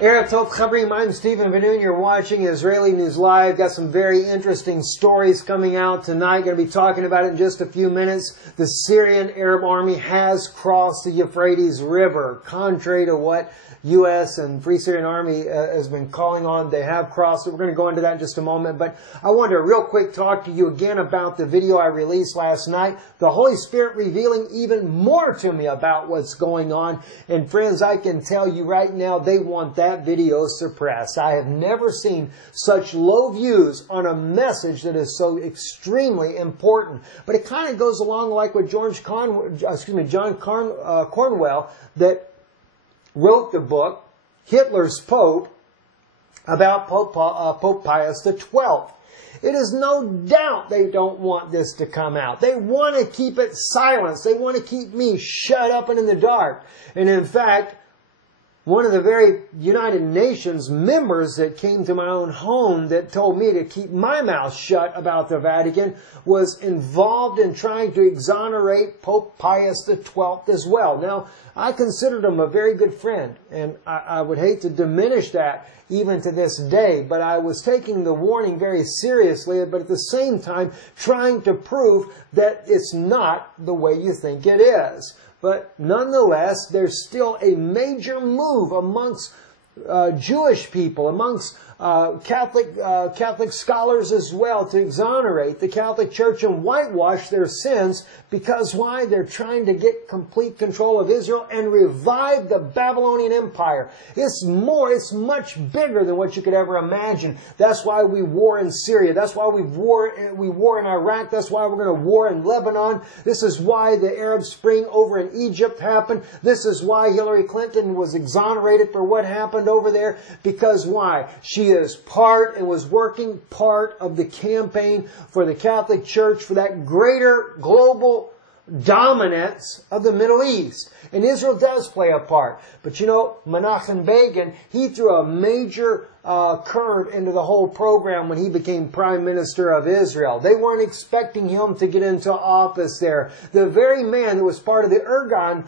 Erev Tov Chavrim, I'm Stephen Benoon. You're watching Israeli News Live. Got some very interesting stories coming out tonight. Going to be talking about it in just a few minutes. The Syrian Arab army has crossed the Euphrates River. Contrary to what U.S. and Free Syrian Army has been calling on, they have crossed it. We're going to go into that in just a moment. But I wanted to real quick talk to you again about the video I released last night. The Holy Spirit revealing even more to me about what's going on. And friends, I can tell you right now, they want that video suppressed. I have never seen such low views on a message that is so extremely important. But it kind of goes along like with John Cornwell that wrote the book, Hitler's Pope, about Pope Pius XII. It is no doubt they don't want this to come out. They want to keep it silent. They want to keep me shut up and in the dark. And in fact, one of the very United Nations members that came to my own home that told me to keep my mouth shut about the Vatican was involved in trying to exonerate Pope Pius XII as well. Now, I considered him a very good friend, and I would hate to diminish that even to this day, but I was taking the warning very seriously, but at the same time trying to prove that it's not the way you think it is. But nonetheless, there's still a major move amongst Jewish people, amongst Catholic scholars as well, to exonerate the Catholic Church and whitewash their sins. Because why? They're trying to get complete control of Israel and revive the Babylonian Empire. It's much bigger than what you could ever imagine. That's why we war in Syria. That's why we war in Iraq. That's why we're going to war in Lebanon. This is why the Arab Spring over in Egypt happened. This is why Hillary Clinton was exonerated for what happened over there. Because why? She is part and was working part of the campaign for the Catholic Church for that greater global dominance of the Middle East. And Israel does play a part. But you know, Menachem Begin, he threw a major curve into the whole program when he became Prime Minister of Israel. They weren't expecting him to get into office there. The very man that was part of the Ergon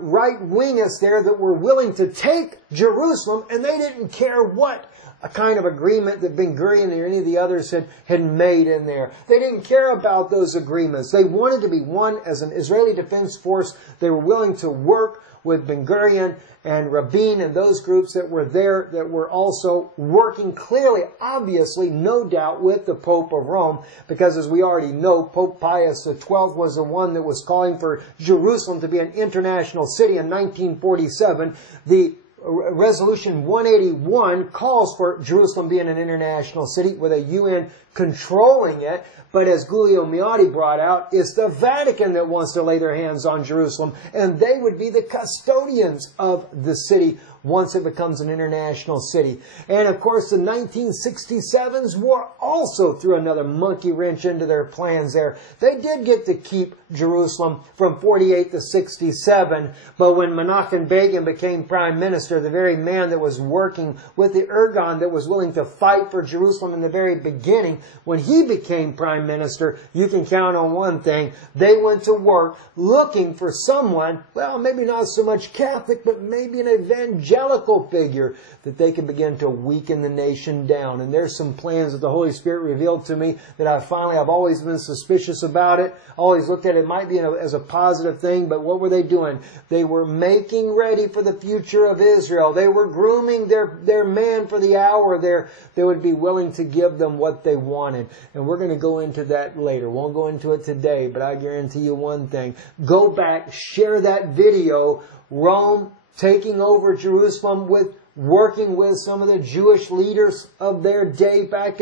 right-wingists there that were willing to take Jerusalem, and they didn't care what a kind of agreement that Ben Gurion or any of the others had made in there. They didn't care about those agreements. They wanted to be one as an Israeli Defense Force. They were willing to work with Ben Gurion and Rabin and those groups that were there that were also working clearly, obviously, no doubt, with the Pope of Rome, because as we already know, Pope Pius XII was the one that was calling for Jerusalem to be an international city in 1947. The Resolution 181 calls for Jerusalem being an international city with a UN controlling it. But as Giulio Miotti brought out, it's the Vatican that wants to lay their hands on Jerusalem. And they would be the custodians of the city once it becomes an international city. And of course, the 1967's war also threw another monkey wrench into their plans there. They did get to keep Jerusalem from 48 to 67. But when Menachem Begin became Prime Minister, the very man that was working with the Ergon that was willing to fight for Jerusalem in the very beginning, when he became Prime Minister, you can count on one thing. They went to work looking for someone, well, maybe not so much Catholic, but maybe an evangelical figure that they could begin to weaken the nation down. And there's some plans that the Holy Spirit revealed to me that I've always been suspicious about it. Always looked at it might be as a positive thing, but what were they doing? They were making ready for the future of Israel. They were grooming their man for the hour there. They would be willing to give them what they wanted. And we're going to go into that later. Won't go into it today, but I guarantee you one thing. Go back, share that video. Rome taking over Jerusalem working with some of the Jewish leaders of their day back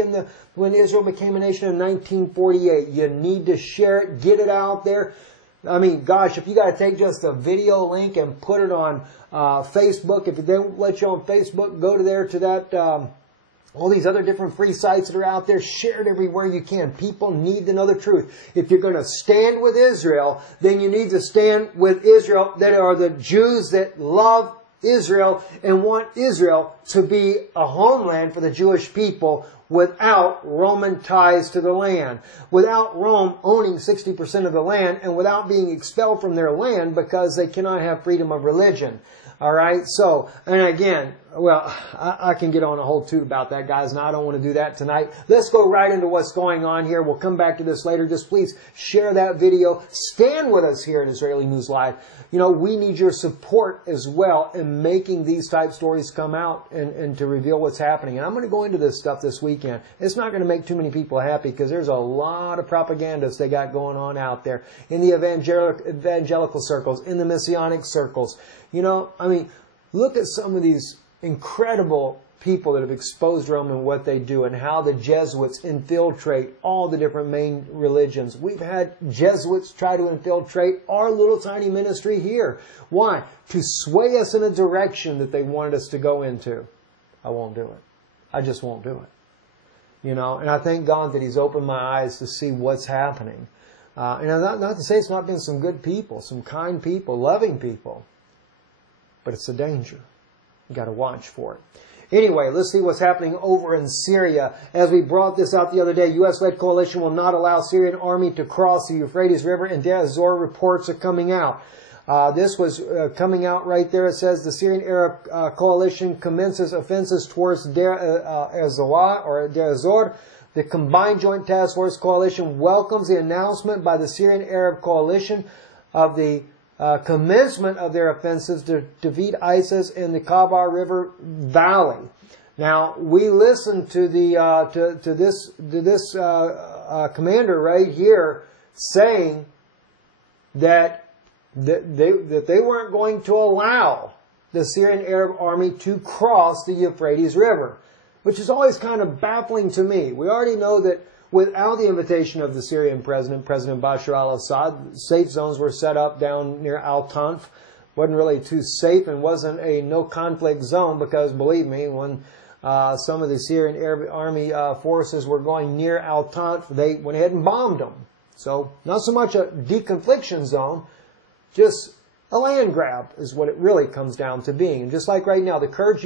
when Israel became a nation in 1948. You need to share it, get it out there. I mean, gosh, if you got to take just a video link and put it on Facebook, if they don't let you on Facebook, go to there to that all these other different free sites that are out there. Share it everywhere you can. People need to know the truth. If you're going to stand with Israel, then you need to stand with Israel that are the Jews that love Israel and want Israel to be a homeland for the Jewish people without Roman ties to the land, without Rome owning 60% of the land, and without being expelled from their land because they cannot have freedom of religion. All right. So, and again, well, I can get on a whole toot about that, guys, and I don't want to do that tonight. Let's go right into what's going on here. We'll come back to this later. Just please share that video. Stand with us here at Israeli News Live. You know, we need your support as well in making these type stories come out and to reveal what's happening. And I'm going to go into this stuff this weekend. It's not going to make too many people happy because there's a lot of propagandists they got going on out there in the evangelical circles, in the Messianic circles. You know, I mean, look at some of these incredible people that have exposed Rome and what they do and how the Jesuits infiltrate all the different main religions. We've had Jesuits try to infiltrate our little tiny ministry here. Why? To sway us in a direction that they wanted us to go into. I won't do it. I just won't do it. You know, and I thank God that He's opened my eyes to see what's happening. And not to say it's not been some good people, some kind people, loving people. But it's a danger. You've got to watch for it. Anyway, let's see what's happening over in Syria. As we brought this out the other day, U.S.-led coalition will not allow Syrian army to cross the Euphrates River, and Deir ez-Zor reports are coming out. This was coming out right there. It says the Syrian Arab coalition commences offensives towards Deir ez-Zor. The Combined Joint Task Force Coalition welcomes the announcement by the Syrian Arab coalition of the commencement of their offensives to defeat ISIS in the Kabar River Valley. Now, we listened to this commander right here saying that they weren't going to allow the Syrian Arab army to cross the Euphrates River, which is always kind of baffling to me. We already know that without the invitation of the Syrian President Bashar al-Assad, safe zones were set up down near Al-Tanf. Wasn't really too safe and wasn't a no-conflict zone because, believe me, when some of the Syrian Arab army forces were going near Al-Tanf, they went ahead and bombed them. So, not so much a deconfliction zone, just a land grab is what it really comes down to being. And just like right now, the Kurds,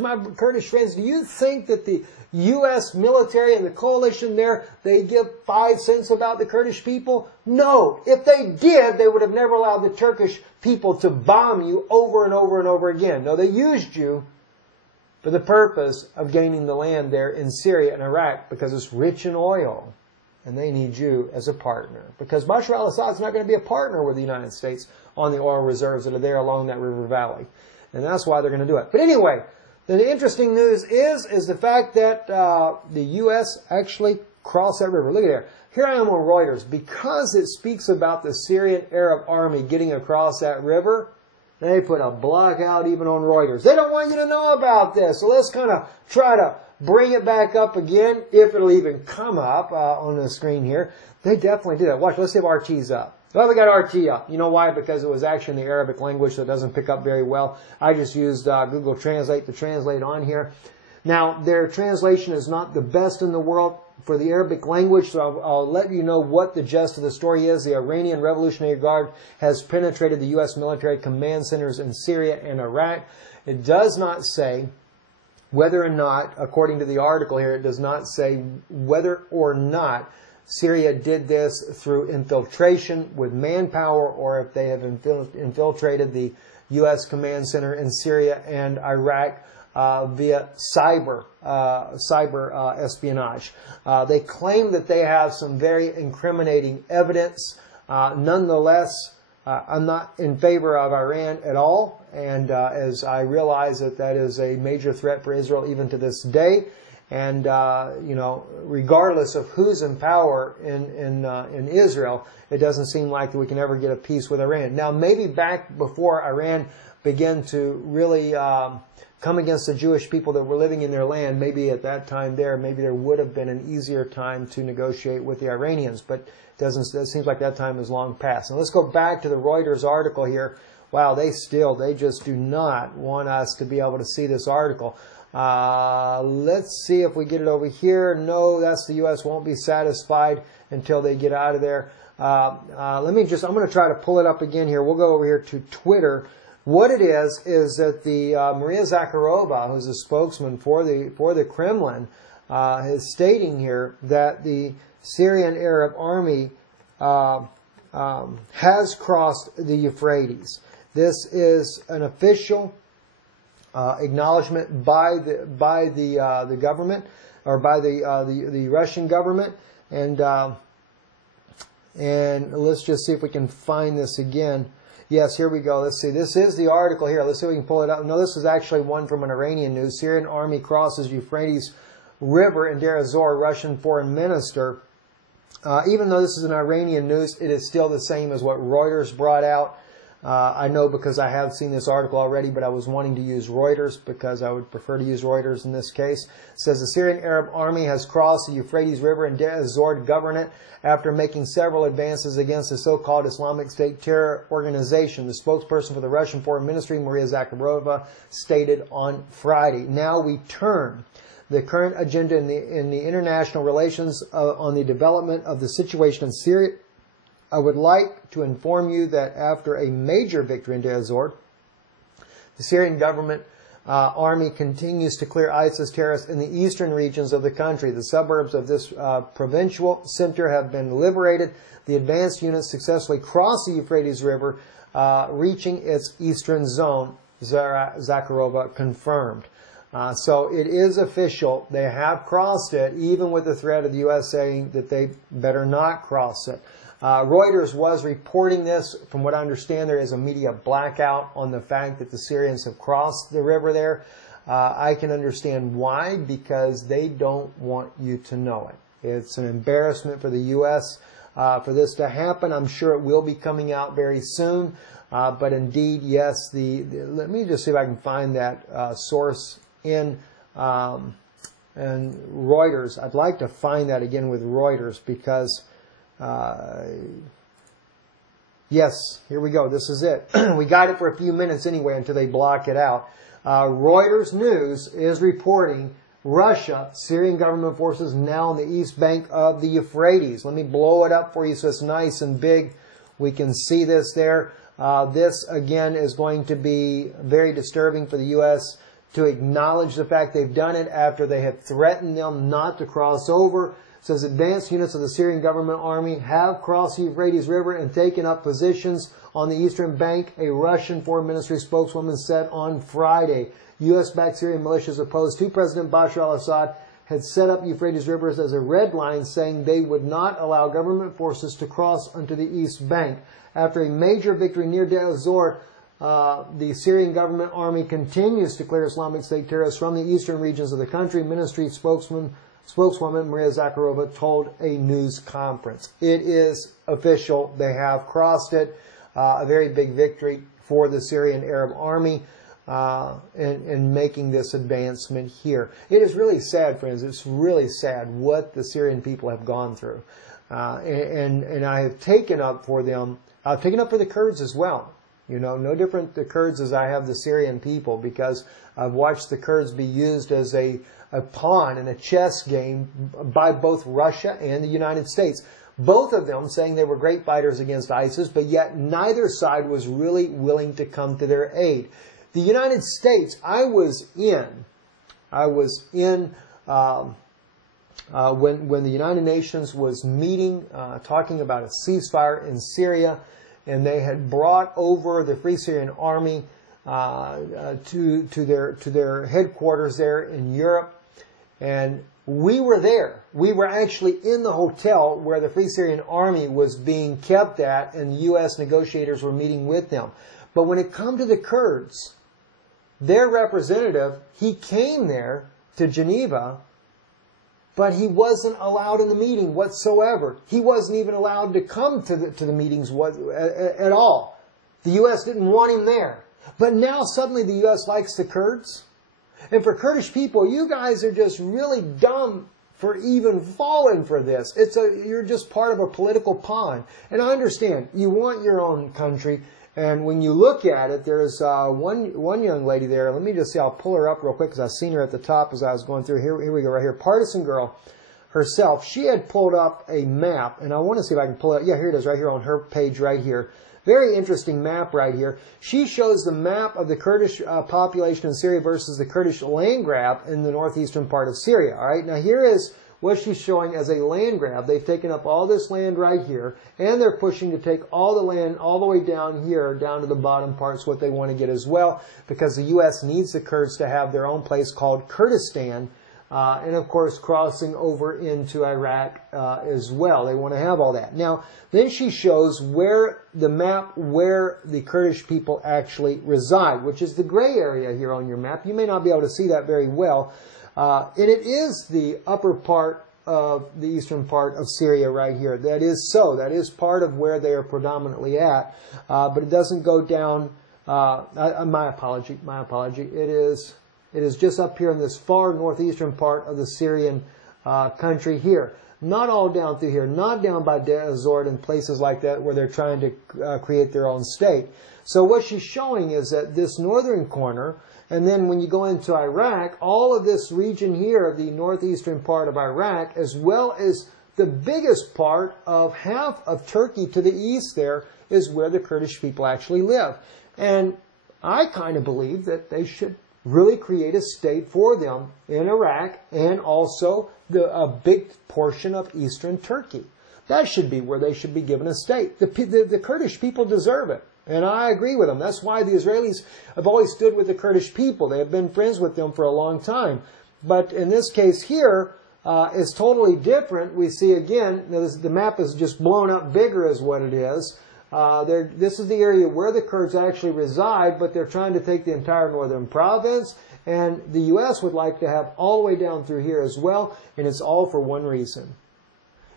my Kurdish friends, do you think that the U.S. military and the coalition there, they give 5 cents about the Kurdish people? No. If they did, they would have never allowed the Turkish people to bomb you over and over and over again. No, they used you for the purpose of gaining the land there in Syria and Iraq because it's rich in oil. And they need you as a partner. Because Bashar al-Assad is not going to be a partner with the United States on the oil reserves that are there along that river valley. And that's why they're going to do it. But anyway, the interesting news is the fact that the U.S. actually crossed that river. Look at there. Here I am on Reuters. Because it speaks about the Syrian Arab army getting across that river, they put a block out even on Reuters. They don't want you to know about this. So let's kind of try to bring it back up again, if it'll even come up on the screen here. They definitely do that. Watch, let's see if RT's up. Well, we got RT up. You know why? Because it was actually in the Arabic language, so it doesn't pick up very well. I just used Google Translate to translate on here. Now, their translation is not the best in the world for the Arabic language, so I'll let you know what the gist of the story is. The Iranian Revolutionary Guard has penetrated the U.S. military command centers in Syria and Iraq. It does not say whether or not, according to the article here, it does not say whether or not Syria did this through infiltration with manpower or if they have infiltrated the U.S. command center in Syria and Iraq via cyber espionage. They claim that they have some very incriminating evidence. Nonetheless, I'm not in favor of Iran at all, and as I realize that is a major threat for Israel even to this day. And you know, regardless of who's in power in Israel, it doesn't seem like that we can ever get a peace with Iran. Now, maybe back before Iran began to really come against the Jewish people that were living in their land, maybe at that time maybe there would have been an easier time to negotiate with the Iranians. But it seems like that time is long past. Now let's go back to the Reuters article here. Wow, they just do not want us to be able to see this article. Let's see if we get it over here. No, that's the U.S. won't be satisfied until they get out of there. I'm going to try to pull it up again here. We'll go over here to Twitter. What it is that the Maria Zakharova, who's a spokesman for the Kremlin, is stating here that the Syrian Arab army has crossed the Euphrates. This is an official acknowledgement by the government, or by the Russian government, and let's just see if we can find this again. Yes, here we go. Let's see. This is the article here. Let's see if we can pull it up. No, this is actually one from an Iranian news. Syrian army crosses Euphrates River in Deir ez-Zor, Russian foreign minister. Even though this is an Iranian news, it is still the same as what Reuters brought out. I know because I have seen this article already, but I was wanting to use Reuters because I would prefer to use Reuters in this case. It says the Syrian Arab army has crossed the Euphrates River in Deir ez-Zor to govern it after making several advances against the so-called Islamic State terror organization. The spokesperson for the Russian Foreign Ministry, Maria Zakharova, stated on Friday. Now we turn the current agenda in the international relations on the development of the situation in Syria. I would like to inform you that after a major victory in Deir ez-Zor, the Syrian government army continues to clear ISIS terrorists in the eastern regions of the country. The suburbs of this provincial center have been liberated. The advanced units successfully crossed the Euphrates River, reaching its eastern zone, Zakharova confirmed. So it is official. They have crossed it, even with the threat of the U.S. saying that they better not cross it. Reuters was reporting this. From what I understand, there is a media blackout on the fact that the Syrians have crossed the river there. I can understand why, because they don't want you to know it. It's an embarrassment for the U.S. For this to happen. I'm sure it will be coming out very soon. But indeed, yes, let me just see if I can find that source in and Reuters. I'd like to find that again with Reuters because yes, here we go. This is it. We got it for a few minutes anyway until they block it out. Reuters News is reporting Russia, Syrian government forces now on the east bank of the Euphrates. Let me blow it up for you so it's nice and big. We can see this there. This, again, is going to be very disturbing for the U.S. to acknowledge the fact they've done it after they have threatened them not to cross over. It says advanced units of the Syrian government army have crossed the Euphrates River and taken up positions on the eastern bank, a Russian foreign ministry spokeswoman said on Friday. U.S.-backed Syrian militias opposed to President Bashar al-Assad had set up Euphrates rivers as a red line, saying they would not allow government forces to cross onto the east bank. After a major victory near Deir ez-Zor, the Syrian government army continues to clear Islamic State terrorists from the eastern regions of the country, ministry spokeswoman Maria Zakharova told a news conference. It is official. They have crossed it. A very big victory for the Syrian Arab army in making this advancement here. It is really sad, friends. It's really sad what the Syrian people have gone through. And I have taken up for them. I've taken up for the Kurds as well. You know, no different the Kurds as I have the Syrian people, because I've watched the Kurds be used as a pawn in a chess game by both Russia and the United States. Both of them saying they were great fighters against ISIS, but yet neither side was really willing to come to their aid. The United States, I was in when the United Nations was meeting, talking about a ceasefire in Syria, and they had brought over the Free Syrian Army to their headquarters there in Europe, and we were there. We were actually in the hotel where the Free Syrian Army was being kept at, and U.S. negotiators were meeting with them. But when it come to the Kurds, their representative, he came there to Geneva, but he wasn't allowed in the meeting whatsoever. He wasn't even allowed to come to the meetings at all. The U.S. didn't want him there. But now suddenly the U.S. likes the Kurds. And for Kurdish people, you guys are just really dumb for even falling for this. You're just part of a political pawn. And I understand, you want your own country. And when you look at it, there's one young lady there. Let me just see. I'll pull her up real quick because I've seen her at the top as I was going through. Here we go, right here. Partisan Girl herself. She had pulled up a map, and I want to see if I can pull it. Yeah, here it is, right here on her page, right here. Very interesting map right here. She shows the map of the Kurdish population in Syria versus the Kurdish land grab in the northeastern part of Syria. All right. Now here is what she's showing as a land grab. They've taken up all this land right here, and they're pushing to take all the land all the way down here, down to the bottom parts, what they want to get as well, because the U.S. needs the Kurds to have their own place called Kurdistan, and of course crossing over into Iraq as well. They want to have all that. Now, then she shows where the map where the Kurdish people actually reside, which is the gray area here on your map. You may not be able to see that very well. And it is the upper part of the eastern part of Syria right here. That is so. That is part of where they are predominantly at. But it doesn't go down. My apology. It is just up here in this far northeastern part of the Syrian country here. Not all down through here. Not down by Deir ez-Zor and places like that where they're trying to create their own state. So what she's showing is that this northern corner, and then when you go into Iraq, all of this region here, the northeastern part of Iraq, as well as the biggest part of half of Turkey to the east there, is where the Kurdish people actually live. And I kind of believe that they should really create a state for them in Iraq and also a big portion of eastern Turkey. That should be where they should be given a state. The Kurdish people deserve it. And I agree with them. That's why the Israelis have always stood with the Kurdish people. They have been friends with them for a long time. But in this case here, it's totally different. We see again, the map is just blown up bigger is what it is. This is the area where the Kurds actually reside, but they're trying to take the entire northern province. And the U.S. would like to have all the way down through here as well. And it's all for one reason.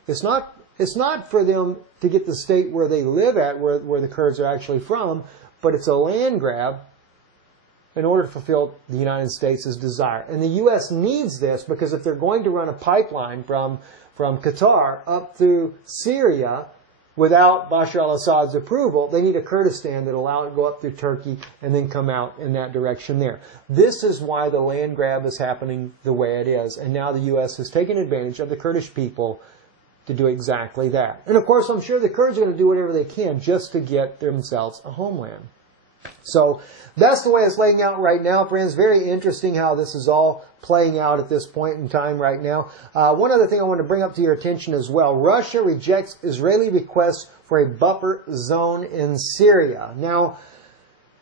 It's not for them to get the state where they live at, where the Kurds are actually from, but it's a land grab in order to fulfill the United States' desire. And the U.S. needs this because if they're going to run a pipeline from Qatar up through Syria without Bashar al-Assad's approval, they need a Kurdistan that allow it to go up through Turkey and then come out in that direction there. This is why the land grab is happening the way it is. And now the U.S. has taken advantage of the Kurdish people to do exactly that. And of course, I'm sure the Kurds are going to do whatever they can just to get themselves a homeland. So that's the way it's laying out right now, friends. Very interesting how this is all playing out at this point in time right now. One other thing I want to bring up to your attention as well. Russia rejects Israeli requests for a buffer zone in Syria. Now,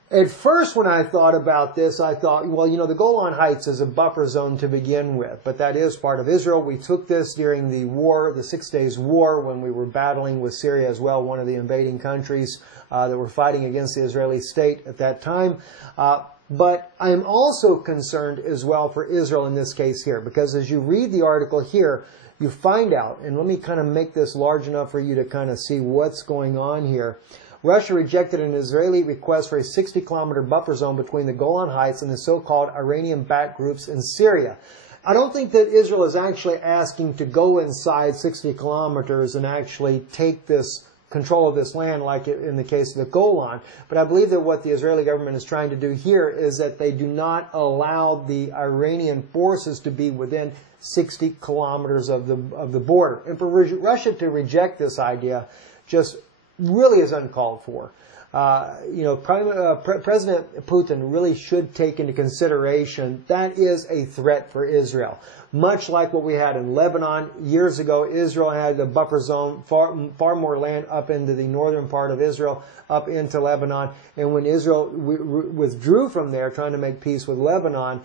at first when I thought about this, I thought, well, you know, the Golan Heights is a buffer zone to begin with, but that is part of Israel. We took this during the war, the 6 Days War, when we were battling with Syria as well, one of the invading countries that were fighting against the Israeli state at that time. But I'm also concerned as well for Israel in this case here, because as you read the article here, you find out, and let me kind of make this large enough for you to kind of see what's going on here. Russia rejected an Israeli request for a 60-kilometer buffer zone between the Golan Heights and the so-called Iranian-backed groups in Syria. I don't think that Israel is actually asking to go inside 60 kilometers and actually take this control of this land like in the case of the Golan. But I believe that what the Israeli government is trying to do here is that they do not allow the Iranian forces to be within 60 kilometers of the border. And for Russia to reject this idea just really is uncalled for. President Putin really should take into consideration that is a threat for Israel. Much like what we had in Lebanon years ago, Israel had a buffer zone, far more land up into the northern part of Israel, up into Lebanon. And when Israel withdrew from there, trying to make peace with Lebanon,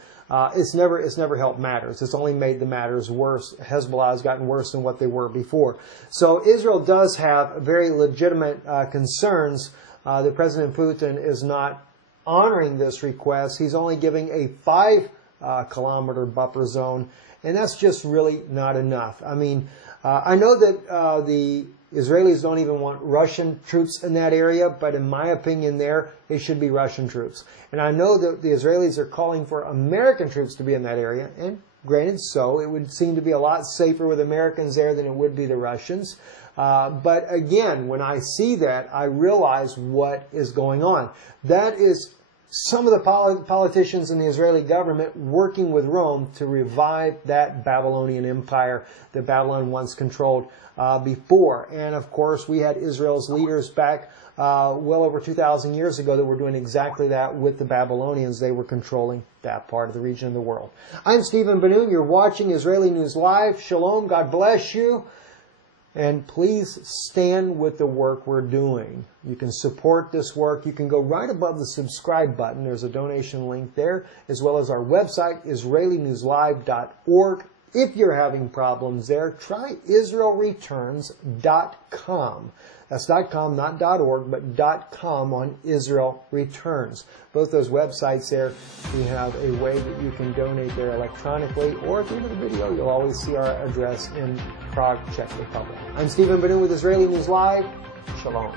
it's never helped matters. It's only made the matters worse. Hezbollah has gotten worse than what they were before. So Israel does have very legitimate concerns that President Putin is not honoring this request. He's only giving a 5-kilometer buffer zone, and that's just really not enough. I mean, I know that the Israelis don't even want Russian troops in that area, but in my opinion there, it should be Russian troops. And I know that the Israelis are calling for American troops to be in that area, and granted so, it would seem to be a lot safer with Americans there than it would be the Russians. But again, when I see that, I realize what is going on. That is some of the politicians in the Israeli government working with Rome to revive that Babylonian empire that Babylon once controlled before. And of course, we had Israel's leaders back well over 2,000 years ago that were doing exactly that with the Babylonians. They were controlling that part of the region of the world. I'm Stephen Ben-Nun. You're watching Israeli News Live. Shalom. God bless you. And please stand with the work we're doing. You can support this work. You can go right above the subscribe button. There's a donation link there, as well as our website, IsraeliNewsLive.org. If you're having problems there, try IsraelReturns.com. That's .com, not .org, but .com on Israel Returns. Both those websites there, we have a way that you can donate there electronically, or at the end of the video, you'll always see our address in Prague, Czech Republic. I'm Stephen Ben-Nun with Israeli News Live. Shalom.